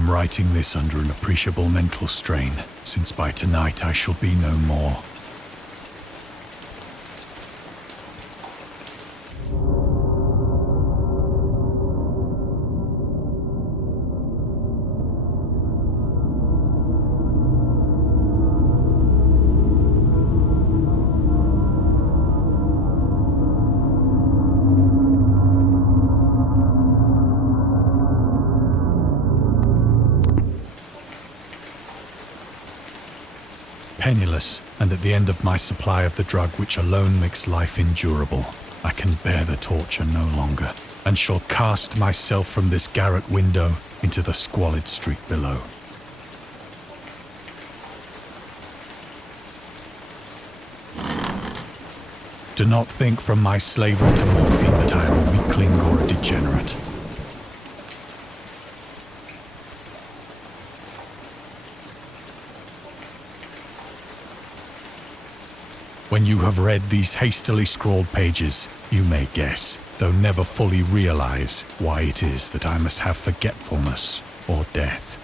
am writing this under an appreciable mental strain, since by tonight I shall be no more. Penniless, and at the end of my supply of the drug which alone makes life endurable, I can bear the torture no longer, and shall cast myself from this garret window into the squalid street below. Do not think from my slavery to morphine that I am a weakling or a degenerate. When you have read these hastily scrawled pages, you may guess, though never fully realize, why it is that I must have forgetfulness or death.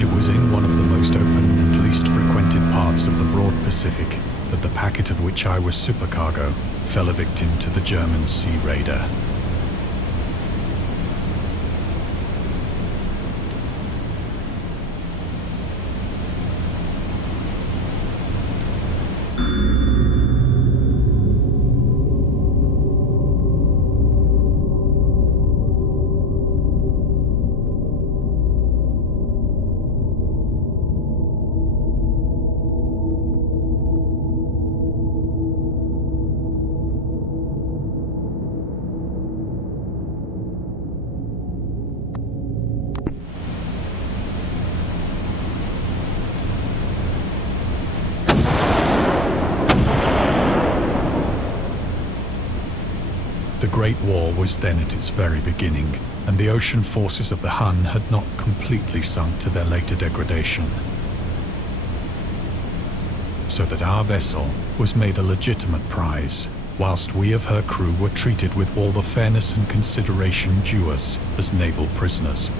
It was in one of the most open and least frequented parts of the broad Pacific that the packet of which I was supercargo fell a victim to the German sea raider. The Great War was then at its very beginning, and the ocean forces of the Hun had not completely sunk to their later degradation. So that our vessel was made a legitimate prize, whilst we of her crew were treated with all the fairness and consideration due us as naval prisoners.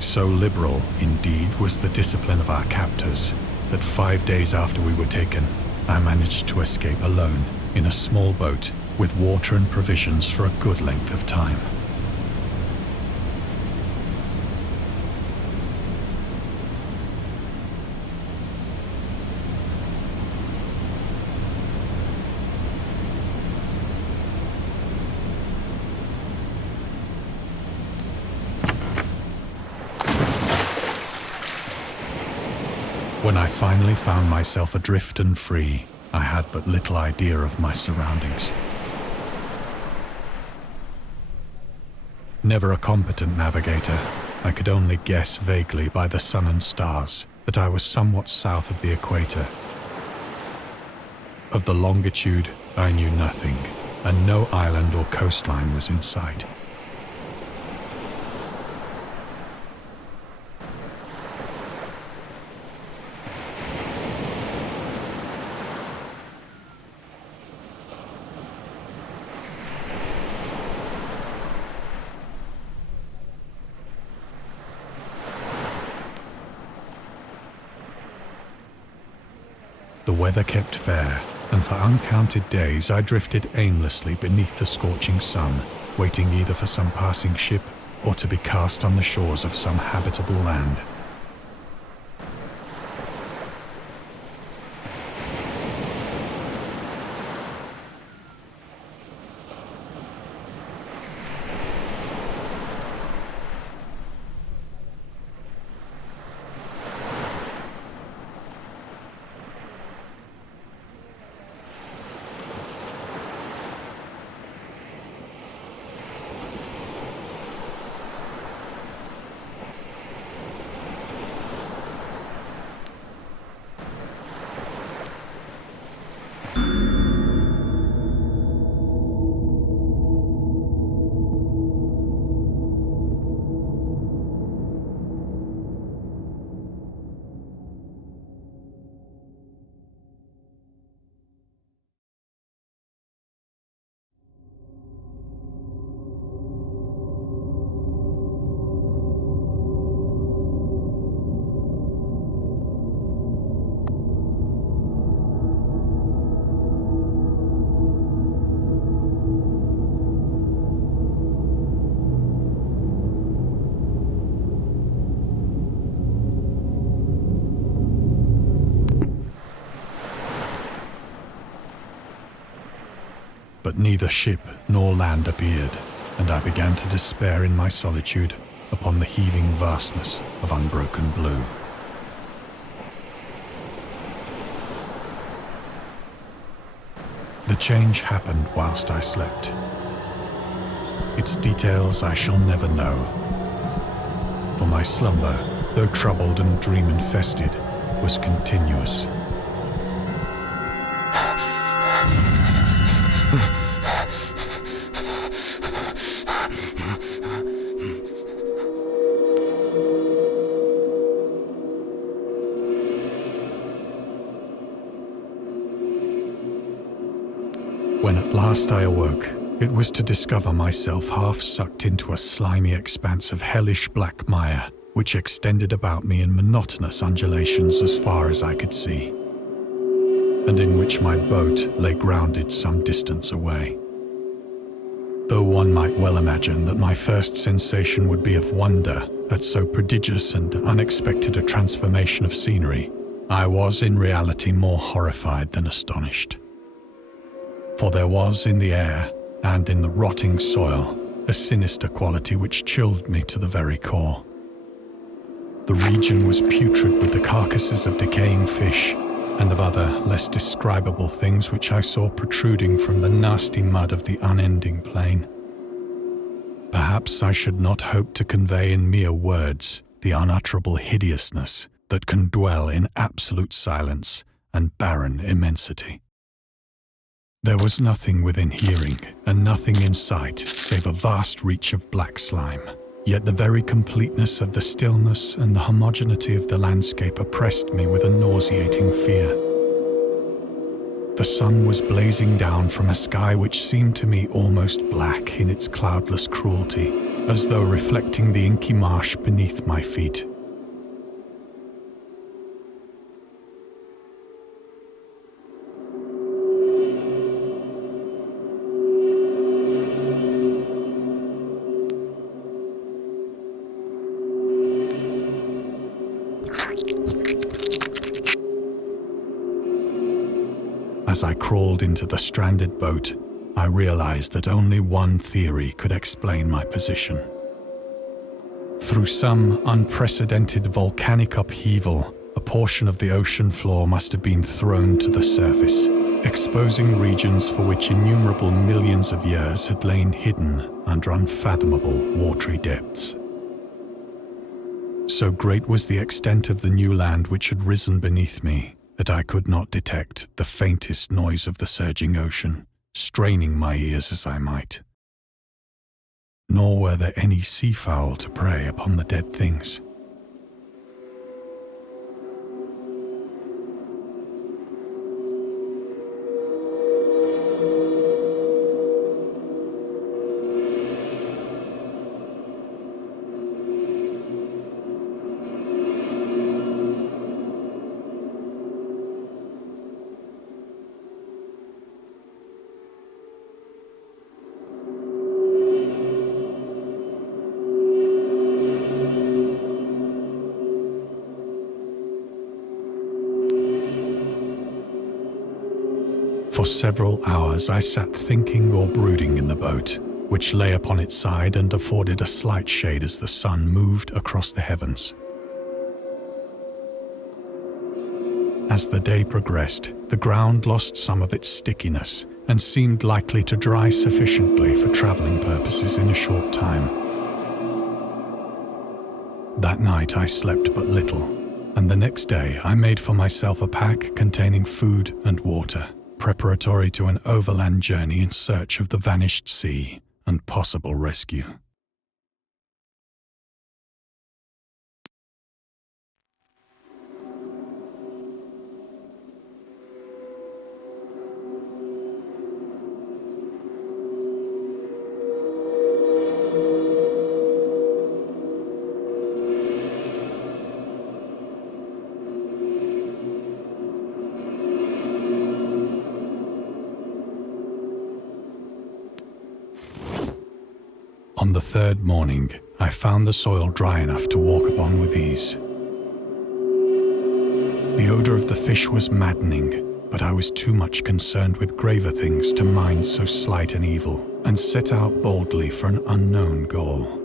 So liberal, indeed, was the discipline of our captors, that 5 days after we were taken, I managed to escape alone in a small boat with water and provisions for a good length of time. When I finally found myself adrift and free, I had but little idea of my surroundings. Never a competent navigator, I could only guess vaguely by the sun and stars that I was somewhat south of the equator. Of the longitude, I knew nothing, and no island or coastline was in sight. The weather kept fair, and for uncounted days I drifted aimlessly beneath the scorching sun, waiting either for some passing ship or to be cast on the shores of some habitable land. But neither ship nor land appeared, and I began to despair in my solitude upon the heaving vastness of unbroken blue. The change happened whilst I slept. Its details I shall never know, for my slumber, though troubled and dream-infested, was continuous. When at last I awoke, it was to discover myself half sucked into a slimy expanse of hellish black mire, which extended about me in monotonous undulations as far as I could see, and in which my boat lay grounded some distance away. Though one might well imagine that my first sensation would be of wonder at so prodigious and unexpected a transformation of scenery, I was in reality more horrified than astonished. For there was in the air and in the rotting soil a sinister quality which chilled me to the very core. The region was putrid with the carcasses of decaying fish and of other less describable things which I saw protruding from the nasty mud of the unending plain. Perhaps I should not hope to convey in mere words the unutterable hideousness that can dwell in absolute silence and barren immensity. There was nothing within hearing and nothing in sight save a vast reach of black slime. Yet the very completeness of the stillness and the homogeneity of the landscape oppressed me with a nauseating fear. The sun was blazing down from a sky which seemed to me almost black in its cloudless cruelty, as though reflecting the inky marsh beneath my feet. As I crawled into the stranded boat, I realized that only one theory could explain my position. Through some unprecedented volcanic upheaval, a portion of the ocean floor must have been thrown to the surface, exposing regions for which innumerable millions of years had lain hidden under unfathomable watery depths. So great was the extent of the new land which had risen beneath me, that I could not detect the faintest noise of the surging ocean, straining my ears as I might. Nor were there any seafowl to prey upon the dead things. For several hours I sat thinking or brooding in the boat, which lay upon its side and afforded a slight shade as the sun moved across the heavens. As the day progressed, the ground lost some of its stickiness and seemed likely to dry sufficiently for traveling purposes in a short time. That night I slept but little, and the next day I made for myself a pack containing food and water, preparatory to an overland journey in search of the vanished sea and possible rescue. On the third morning, I found the soil dry enough to walk upon with ease. The odor of the fish was maddening, but I was too much concerned with graver things to mind so slight an evil, and set out boldly for an unknown goal.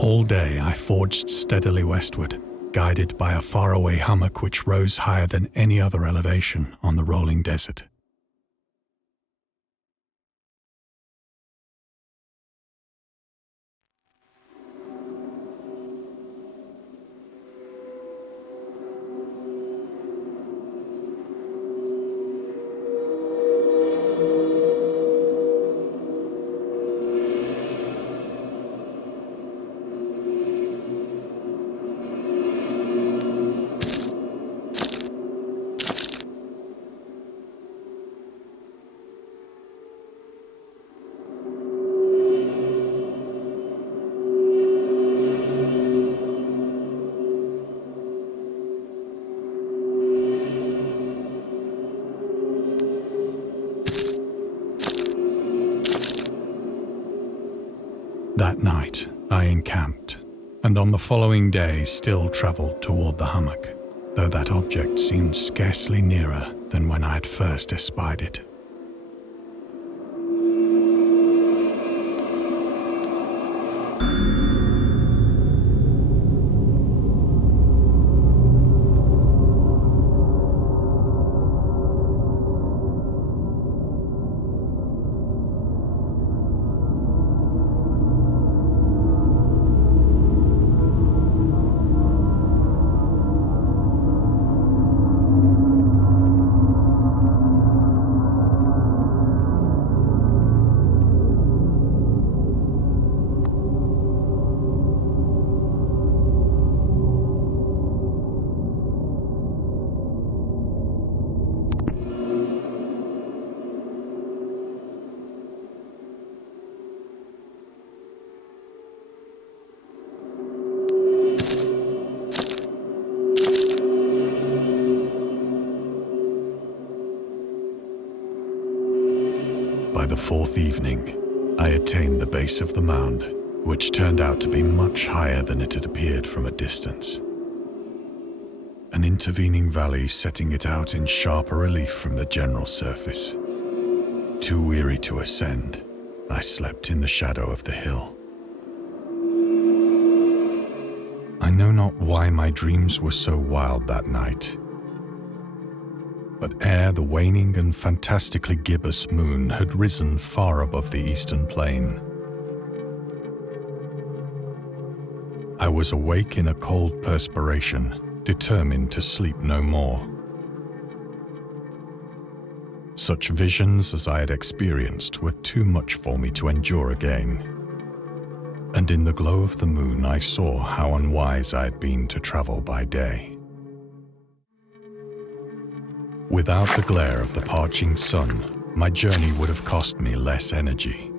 All day I forged steadily westward, guided by a faraway hummock which rose higher than any other elevation on the rolling desert. That night, I encamped, and on the following day still travelled toward the hummock, though that object seemed scarcely nearer than when I had first espied it. By the fourth evening, I attained the base of the mound, which turned out to be much higher than it had appeared from a distance. An intervening valley setting it out in sharper relief from the general surface. Too weary to ascend, I slept in the shadow of the hill. I know not why my dreams were so wild that night, but ere the waning and fantastically gibbous moon had risen far above the eastern plain, I was awake in a cold perspiration, determined to sleep no more. Such visions as I had experienced were too much for me to endure again, and in the glow of the moon I saw how unwise I had been to travel by day. Without the glare of the parching sun, my journey would have cost me less energy.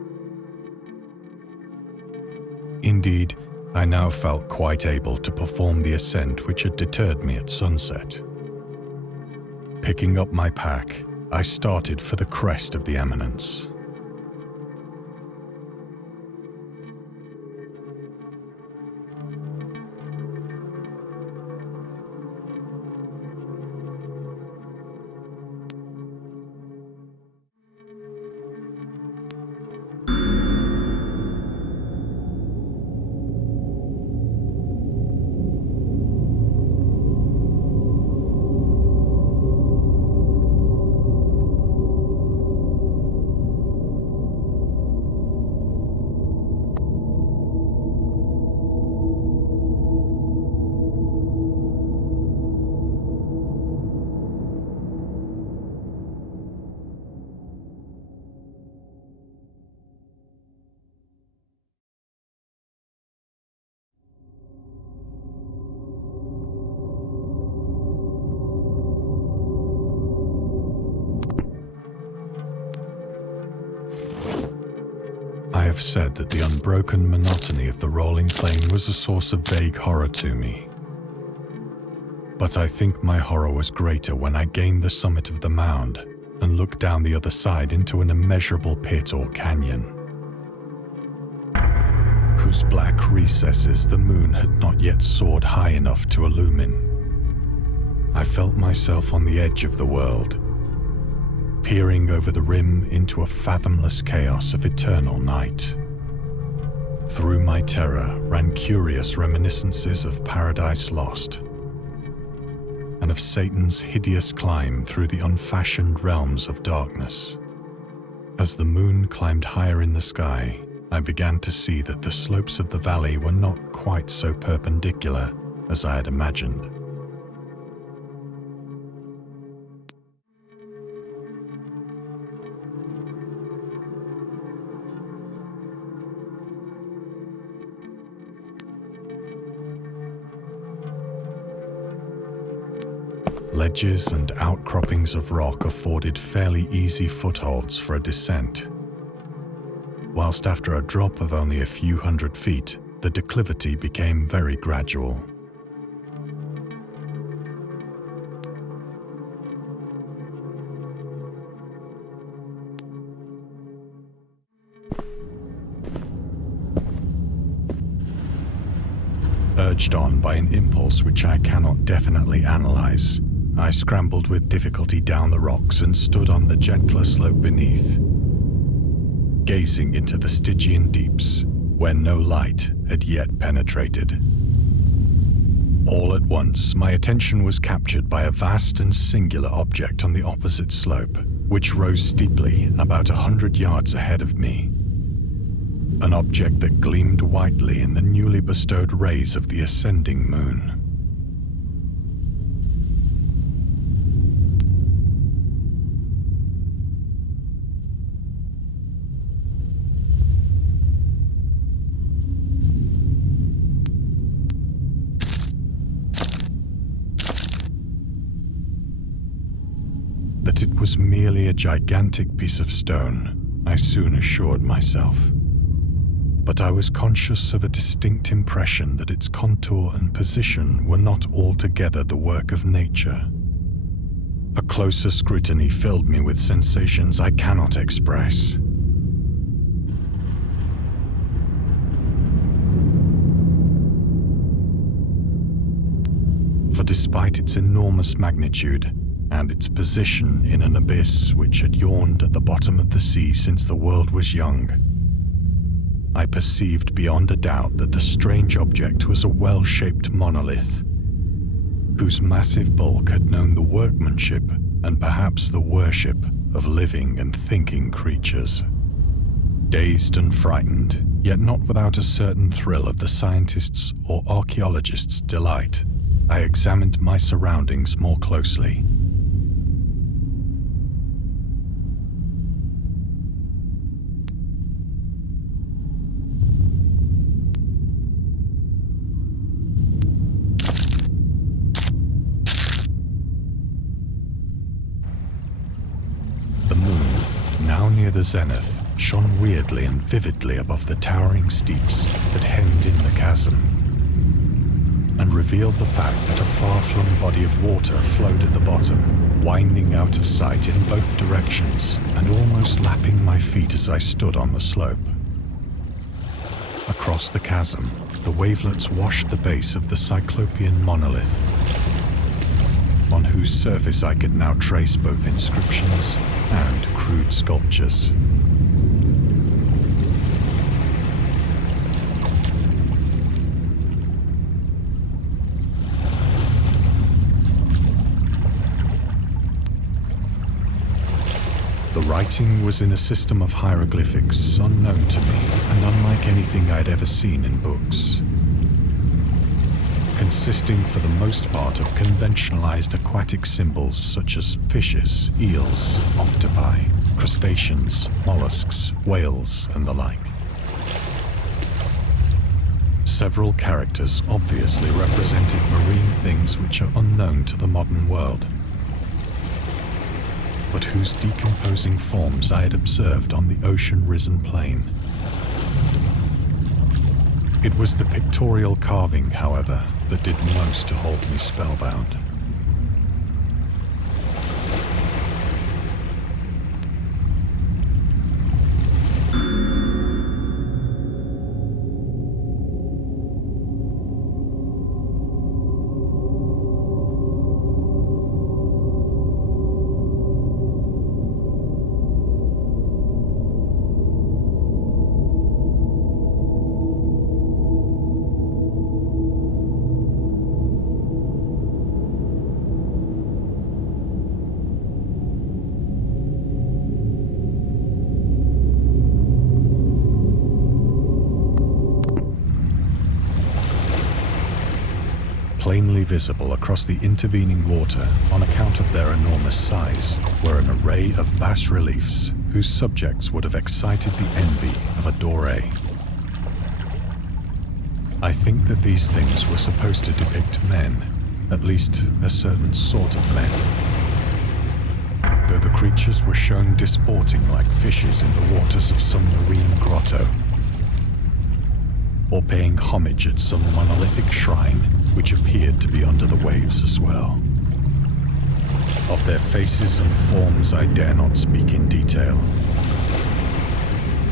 Indeed, I now felt quite able to perform the ascent which had deterred me at sunset. Picking up my pack, I started for the crest of the eminence. I have said that the unbroken monotony of the rolling plain was a source of vague horror to me. But I think my horror was greater when I gained the summit of the mound and looked down the other side into an immeasurable pit or canyon, whose black recesses the moon had not yet soared high enough to illumine. I felt myself on the edge of the world, peering over the rim into a fathomless chaos of eternal night. Through my terror ran curious reminiscences of Paradise Lost, and of Satan's hideous climb through the unfashioned realms of darkness. As the moon climbed higher in the sky, I began to see that the slopes of the valley were not quite so perpendicular as I had imagined. Ledges and outcroppings of rock afforded fairly easy footholds for a descent, whilst after a drop of only a few hundred feet, the declivity became very gradual. Urged on by an impulse which I cannot definitely analyze, I scrambled with difficulty down the rocks and stood on the gentler slope beneath, gazing into the Stygian deeps where no light had yet penetrated. All at once, my attention was captured by a vast and singular object on the opposite slope, which rose steeply about 100 yards ahead of me. An object that gleamed whitely in the newly bestowed rays of the ascending moon. That it was merely a gigantic piece of stone, I soon assured myself. But I was conscious of a distinct impression that its contour and position were not altogether the work of nature. A closer scrutiny filled me with sensations I cannot express. For despite its enormous magnitude, and its position in an abyss which had yawned at the bottom of the sea since the world was young, I perceived beyond a doubt that the strange object was a well-shaped monolith, whose massive bulk had known the workmanship and perhaps the worship of living and thinking creatures. Dazed and frightened, yet not without a certain thrill of the scientist's or archaeologist's delight, I examined my surroundings more closely. The moon, now near the zenith, shone weirdly and vividly above the towering steeps that hemmed in the chasm, and revealed the fact that a far-flung body of water flowed at the bottom, winding out of sight in both directions and almost lapping my feet as I stood on the slope. Across the chasm, the wavelets washed the base of the Cyclopean monolith, on whose surface I could now trace both inscriptions and crude sculptures. The writing was in a system of hieroglyphics unknown to me and unlike anything I'd ever seen in books, consisting for the most part of conventionalized aquatic symbols such as fishes, eels, octopi, crustaceans, mollusks, whales, and the like. Several characters obviously represented marine things which are unknown to the modern world, but whose decomposing forms I had observed on the ocean-risen plain. It was the pictorial carving, however, that did most to hold me spellbound. Plainly visible across the intervening water on account of their enormous size were an array of bas-reliefs whose subjects would have excited the envy of a doré. I think that these things were supposed to depict men, at least a certain sort of men, though the creatures were shown disporting like fishes in the waters of some marine grotto, or paying homage at some monolithic shrine which appeared to be under the waves as well. Of their faces and forms I dare not speak in detail,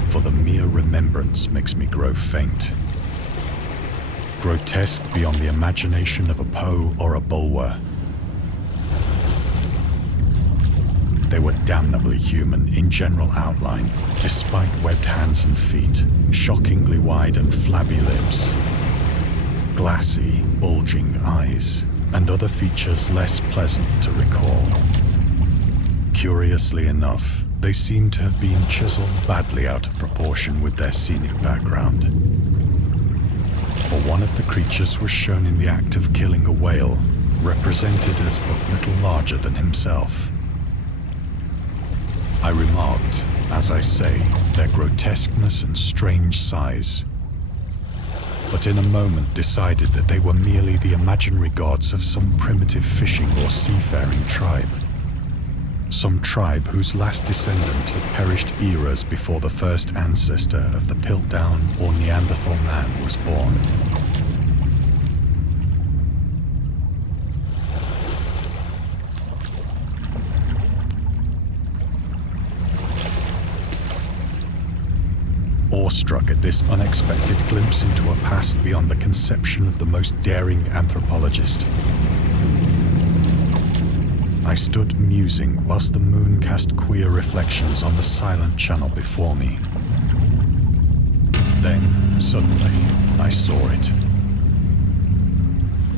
for the mere remembrance makes me grow faint. Grotesque beyond the imagination of a Poe or a Bulwer. They were damnably human in general outline, despite webbed hands and feet, shockingly wide and flabby lips, glassy, bulging eyes, and other features less pleasant to recall. Curiously enough, they seem to have been chiseled badly out of proportion with their scenic background. For one of the creatures was shown in the act of killing a whale, represented as but little larger than himself. I remarked, as I say, their grotesqueness and strange size, but in a moment decided that they were merely the imaginary gods of some primitive fishing or seafaring tribe. Some tribe whose last descendant had perished eras before the first ancestor of the Piltdown or Neanderthal man was born. Awestruck at this unexpected glimpse into a past beyond the conception of the most daring anthropologist, I stood musing whilst the moon cast queer reflections on the silent channel before me. Then, suddenly, I saw it.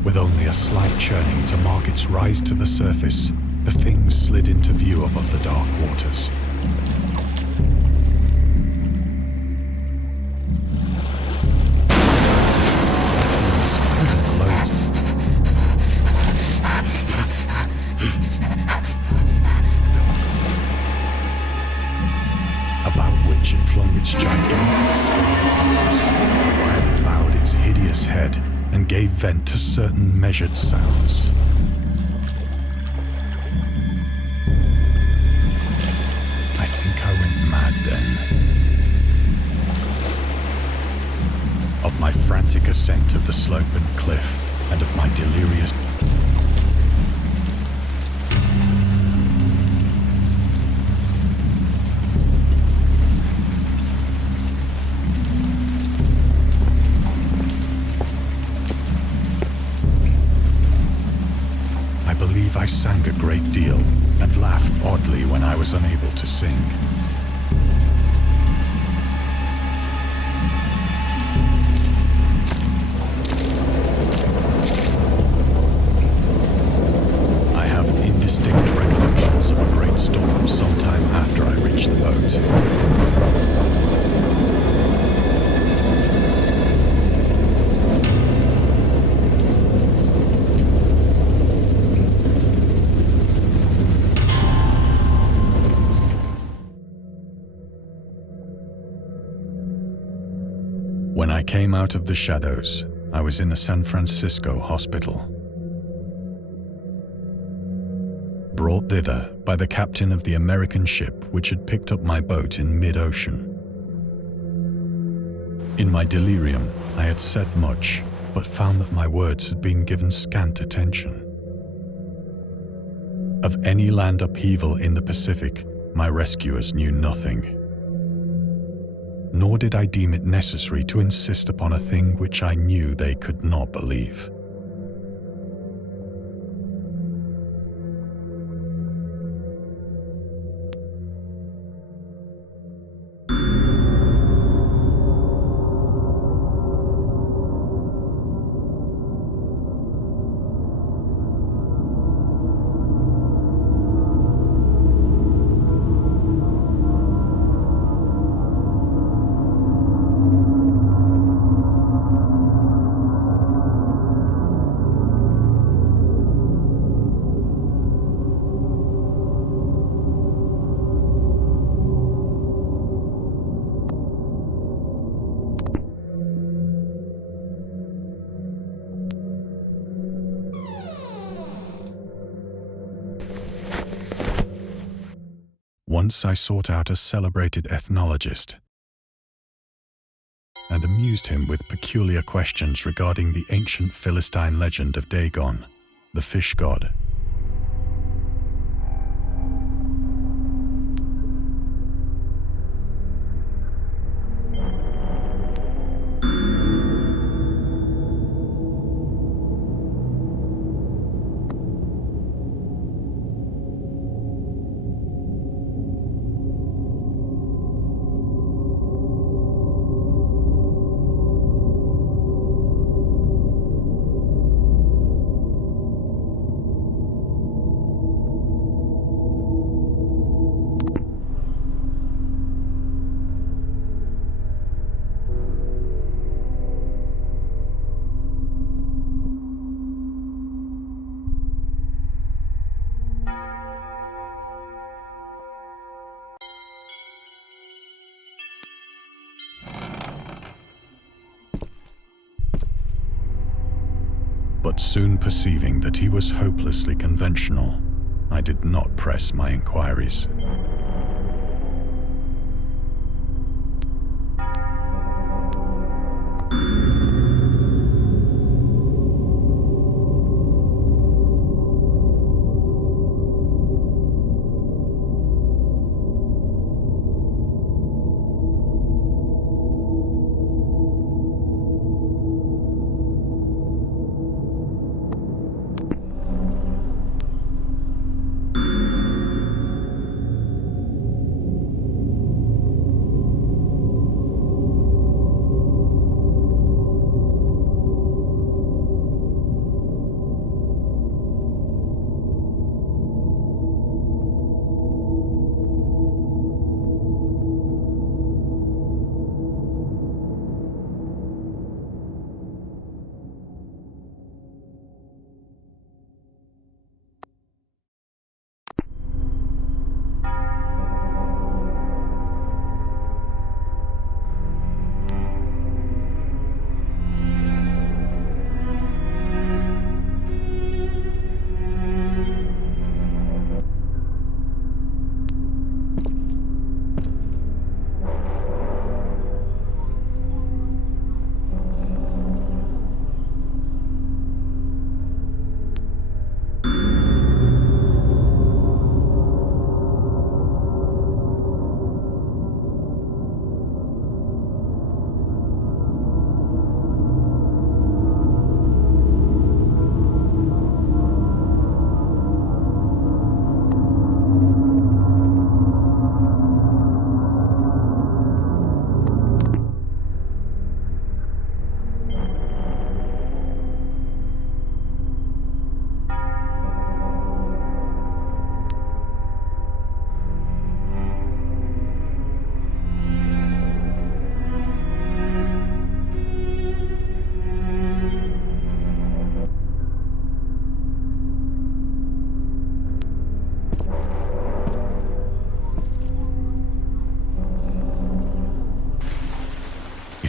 With only a slight churning to mark its rise to the surface, the thing slid into view above the dark waters. About which it flung its gigantic scaly arms, while it bowed its hideous head and gave vent to certain measured sounds. I think I went mad then. Of my frantic ascent of the slope and cliff, and of my delirious I sang a great deal and laughed oddly when I was unable to sing. I have indistinct recollections of a great storm sometime after I reached the boat. When I came out of the shadows, I was in a San Francisco hospital. Brought thither by the captain of the American ship which had picked up my boat in mid-ocean. In my delirium, I had said much, but found that my words had been given scant attention. Of any land upheaval in the Pacific, my rescuers knew nothing. Nor did I deem it necessary to insist upon a thing which I knew they could not believe. Once I sought out a celebrated ethnologist and amused him with peculiar questions regarding the ancient Philistine legend of Dagon, the fish god. But soon perceiving that he was hopelessly conventional, I did not press my inquiries.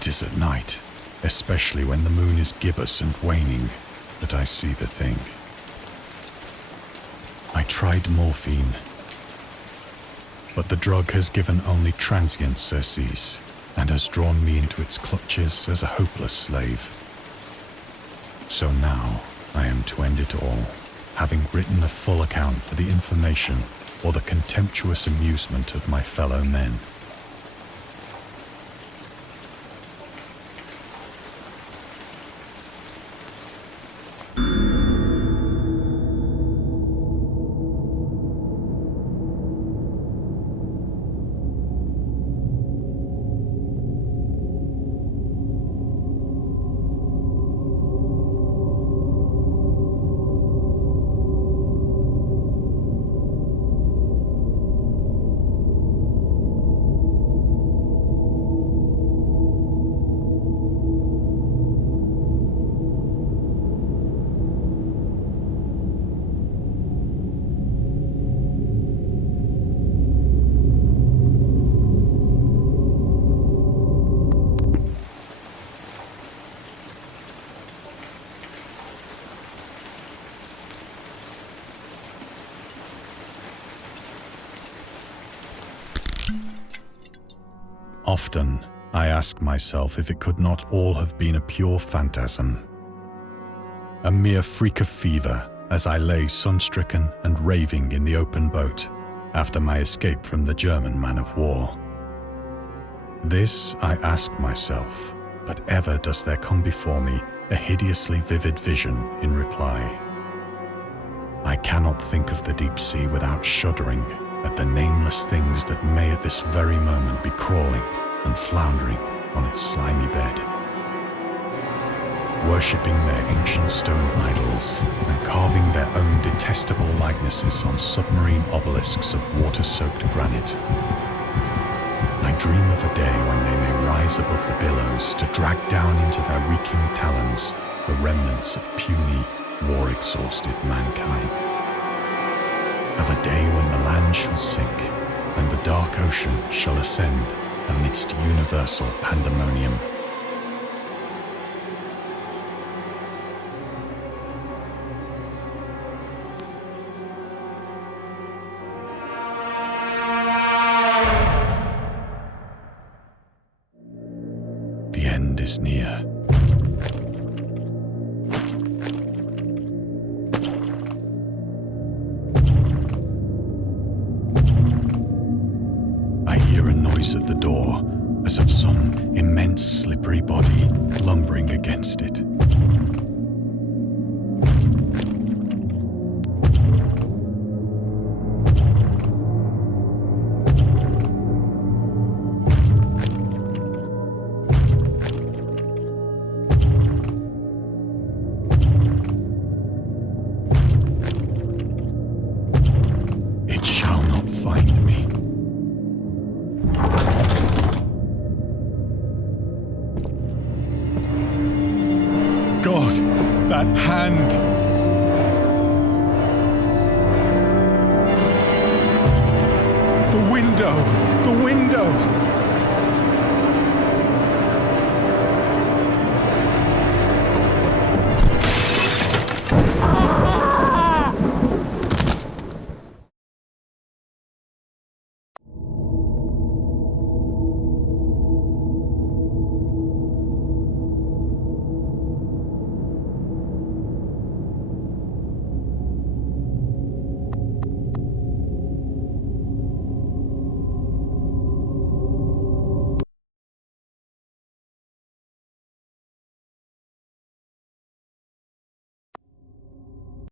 It is at night, especially when the moon is gibbous and waning, that I see the thing. I tried morphine, but the drug has given only transient surcease and has drawn me into its clutches as a hopeless slave. So now I am to end it all, having written a full account for the information or the contemptuous amusement of my fellow men. Often, I ask myself if it could not all have been a pure phantasm. A mere freak of fever as I lay sun-stricken and raving in the open boat after my escape from the German man of war. This I ask myself, but ever does there come before me a hideously vivid vision in reply. I cannot think of the deep sea without shuddering at the nameless things that may at this very moment be crawling and floundering on its slimy bed, worshipping their ancient stone idols and carving their own detestable likenesses on submarine obelisks of water-soaked granite. I dream of a day when they may rise above the billows to drag down into their reeking talons the remnants of puny, war-exhausted mankind. Of a day when the land shall sink and the dark ocean shall ascend amidst universal pandemonium. The end is near. At the door, as of some immense slippery body lumbering against it. It shall not find me. God, that hand! The window! The window!